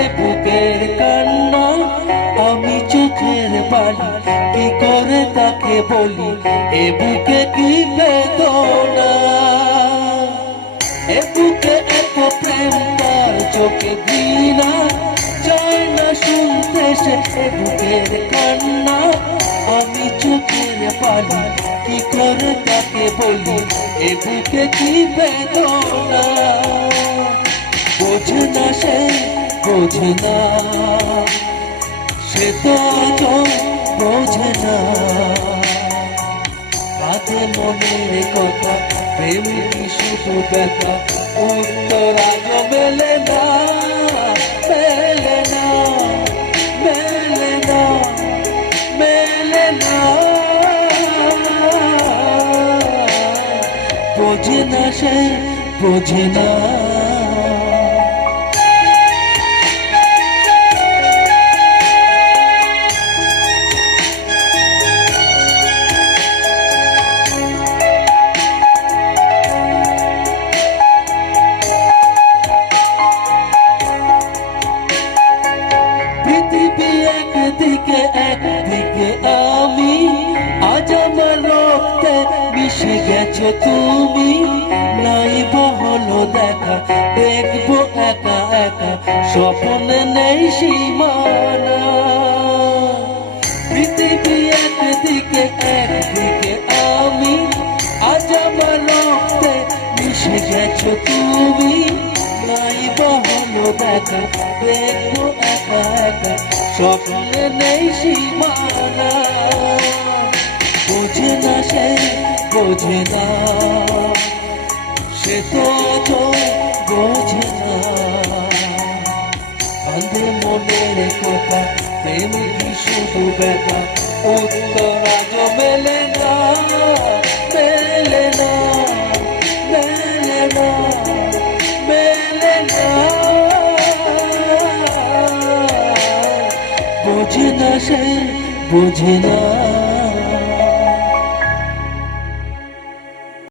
এ বুকের কান্না, আমি চোখের বালি কি করে তাকে বলি এ বুকে কি বেদনা। এ বুকে এত প্রেম তার চোখে ঘৃণা, চায় না শুনতে সে এ বুকের কান্না, আমি চোখের বালি কি করে তাকে বলি এ বুকে কি বেদনা। বোঝে না সে, বোঝে না সে তো বোঝে না, কাঁধে মনের কথা, প্রেম কি শুধু ব্যথা, উত্তর আজ মেলে না, মেলে না, মেলে না, মেলে না। বোঝে না সে, বোঝে না। একদিকে একদিকে আমি, আজ আমার রক্তে মিশে গেছো তুমি, নাই হলো দেখা, দেখবো একা একা, স্বপ্নে নেই সীমানা। পৃথিবী একদিকে একদিকে আমি, আজ আমার রক্তে মিশে গেছো তুমি, নাই হলো দেখা, দেখবো একা একা, স্বপ্নে নেই সীমানা। বোঝে না সে, বোঝে না সে তো বোঝে না, কাঁধে মনের কথা, প্রেম কি শুধু ব্যথা, উত্তর আজ মেলে না, মেলে না, মেলে না, মেলে না। বোঝে না সে, বোঝে না।